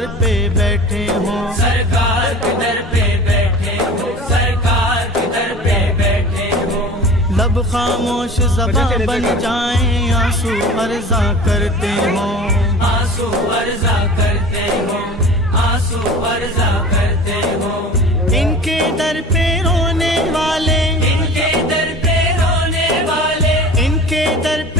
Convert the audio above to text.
दर पे बैठे हो, सरकार के दर पे बैठे हो, सरकार के दर पे बैठे हो। लब खामोश ज़बां बन जाएं, आंसू अर्ज़ा करते हो, आंसू अर्ज़ा करते हो, आंसू अर्ज़ा करते हो। इनके दर पे रोने वाले, इनके दर पे रोने वाले, इनके दर पे